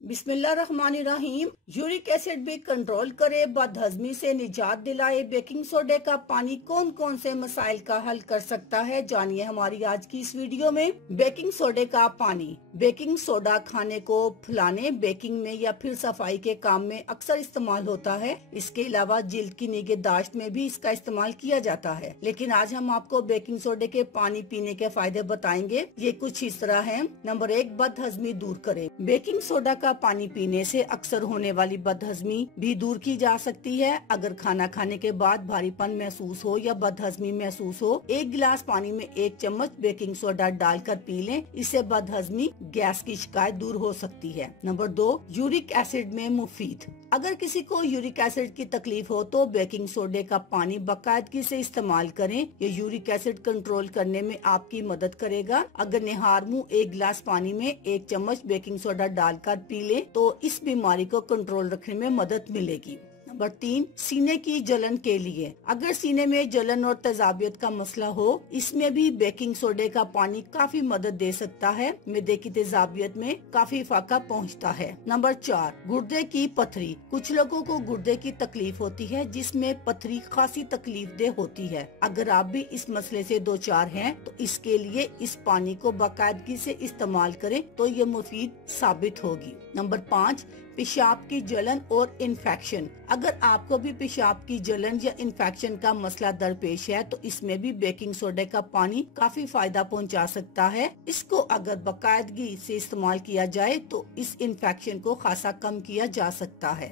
बिस्मिल्लाहिर्रहमानिर्रहीम। Uric acid भी control करे, बदहजमी से निजात दिलाए। बेकिंग सोडे का पानी कौन कौन से मसाइल का हल कर सकता है, जानिए हमारी आज की इस वीडियो में। बेकिंग सोडे का पानी। बेकिंग सोडा खाने को फुलाने, बेकिंग में या फिर सफाई के काम में अक्सर इस्तेमाल होता है। इसके अलावा जिल्द की निगहदाश्त में भी इसका इस्तेमाल किया जाता है। लेकिन आज हम आपको बेकिंग सोडे के पानी पीने के फायदे बताएंगे। ये कुछ इस तरह है। नंबर 1, बदहजमी दूर करे। बेकिंग सोडा का पानी पीने से अक्सर होने वाली बदहजमी भी दूर की जा सकती है। अगर खाना खाने के बाद भारीपन महसूस हो या बदहजमी महसूस हो, 1 गिलास पानी में 1 चम्मच बेकिंग सोडा डालकर पी लें। इससे बदहजमी, गैस की शिकायत दूर हो सकती है। नंबर 2, यूरिक एसिड में मुफीद। अगर किसी को यूरिक एसिड की तकलीफ हो तो बेकिंग सोडे का पानी बाकायदगी से इस्तेमाल करें। ये यूरिक एसिड कंट्रोल करने में आपकी मदद करेगा। अगर निहार मुंह 1 गिलास पानी में 1 चम्मच बेकिंग सोडा डालकर पी ले तो इस बीमारी को कंट्रोल रखने में मदद मिलेगी। नंबर 3, सीने की जलन के लिए। अगर सीने में जलन और तेजाबियत का मसला हो, इसमें भी बेकिंग सोडे का पानी काफी मदद दे सकता है। मैदे की तेजाबियत में काफी फाका पहुंचता है। नंबर 4, गुर्दे की पथरी। कुछ लोगों को गुर्दे की तकलीफ होती है, जिसमें पथरी खासी तकलीफ दे होती है। अगर आप भी इस मसले से 2-4 हैं तो इसके लिए इस पानी को बाकायदगी से इस्तेमाल करें तो ये मुफीद साबित होगी। नंबर 5, पेशाब की जलन और इन्फेक्शन। अगर आपको भी पेशाब की जलन या इन्फेक्शन का मसला दरपेश है तो इसमें भी बेकिंग सोडे का पानी काफी फायदा पहुंचा सकता है। इसको अगर बाकायदगी से इस्तेमाल किया जाए तो इस इन्फेक्शन को खासा कम किया जा सकता है।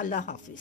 अल्लाह हाफिज।